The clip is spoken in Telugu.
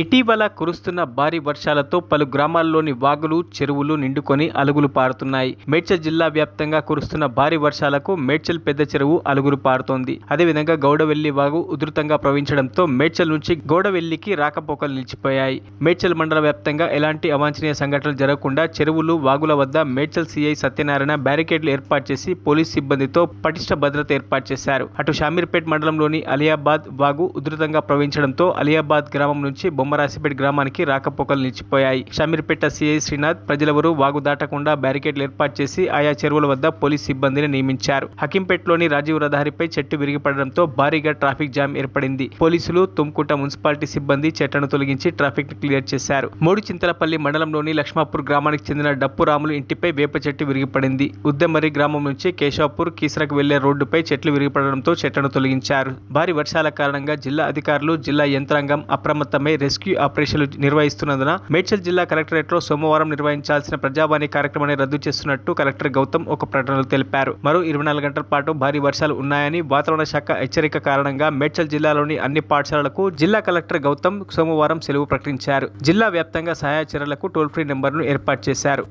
ఇటీవల కురుస్తున్న భారీ వర్షాలతో పలు గ్రామాల్లోని వాగులు, చెరువులు నిండుకొని అలుగులు పారుతున్నాయి. మేడ్చల్ జిల్లా వ్యాప్తంగా కురుస్తున్న భారీ వర్షాలకు మేడ్చల్ పెద్ద చెరువు అలుగులు పారుతోంది. అదేవిధంగా గౌడవెల్లి వాగు ఉధృతంగా ప్రవహించడంతో మేడ్చల్ నుంచి గౌడవెల్లికి రాకపోకలు నిలిచిపోయాయి. మేడ్చల్ మండల వ్యాప్తంగా ఎలాంటి అవాంఛనీయ సంఘటనలు జరగకుండా చెరువులు, వాగుల వద్ద మేడ్చల్ సీఐ సత్యనారాయణ బ్యారికేడ్లు ఏర్పాటు చేసి పోలీస్ సిబ్బందితో పటిష్ట భద్రత ఏర్పాటు చేశారు. అటు షామీర్పేట్ మండలంలోని అలియాబాద్ వాగు ఉధృతంగా ప్రవహించడంతో అలియాబాద్ గ్రామం నుంచి బొమ్మరాసిపేట్ గ్రామానికి రాకపోకలు నిలిచిపోయాయి. షామీర్పేట సీఐ శ్రీనాథ్ ప్రజలెవరూ వాగు దాటకుండా బ్యారికేడ్లు ఏర్పాటు చేసి ఆయా చెరువుల వద్ద పోలీస్ సిబ్బందిని నియమించారు. హకీంపేటలోని రాజీవ్ రహదారిపై చెట్టు విరిగిపడడంతో భారీగా ట్రాఫిక్ జామ్ ఏర్పడింది. పోలీసులు, తుమ్కుంట మున్సిపాలిటీ సిబ్బంది చెట్లను తొలగించి ట్రాఫిక్ ని క్లియర్ చేశారు. మూడుచింతలపల్లి మండలంలోని లక్ష్మాపూర్ గ్రామానికి చెందిన డప్పు రాములు ఇంటిపై వేప చెట్టు విరిగిపడింది. ఉద్దెమర్రి గ్రామం నుంచి కేశవపూర్, కీసరకు వెళ్లే రోడ్డుపై చెట్లు విరిగిపడడంతో చెట్లను తొలగించారు. భారీ వర్షాల కారణంగా జిల్లా అధికారులు, జిల్లా యంత్రాంగం అప్రమత్తమై రెస్క్యూ ఆపరేషన్లు నిర్వహిస్తున్నందున మేడ్చల్ జిల్లా కలెక్టరేట్లో సోమవారం నిర్వహించాల్సిన ప్రజావాణి కార్యక్రమాన్ని రద్దు చేస్తున్నట్టు కలెక్టర్ గౌతమ్ ఒక ప్రకటనలో తెలిపారు. మరో 24 గంటల పాటు భారీ వర్షాలు ఉన్నాయని వాతావరణ శాఖ హెచ్చరిక కారణంగా మేడ్చల్ జిల్లాలోని అన్ని పాఠశాలలకు జిల్లా కలెక్టర్ గౌతమ్ సోమవారం సెలవు ప్రకటించారు. జిల్లా వ్యాప్తంగా సహాయ చర్యలకు టోల్ ఫ్రీ నెంబర్ను ఏర్పాటు చేశారు.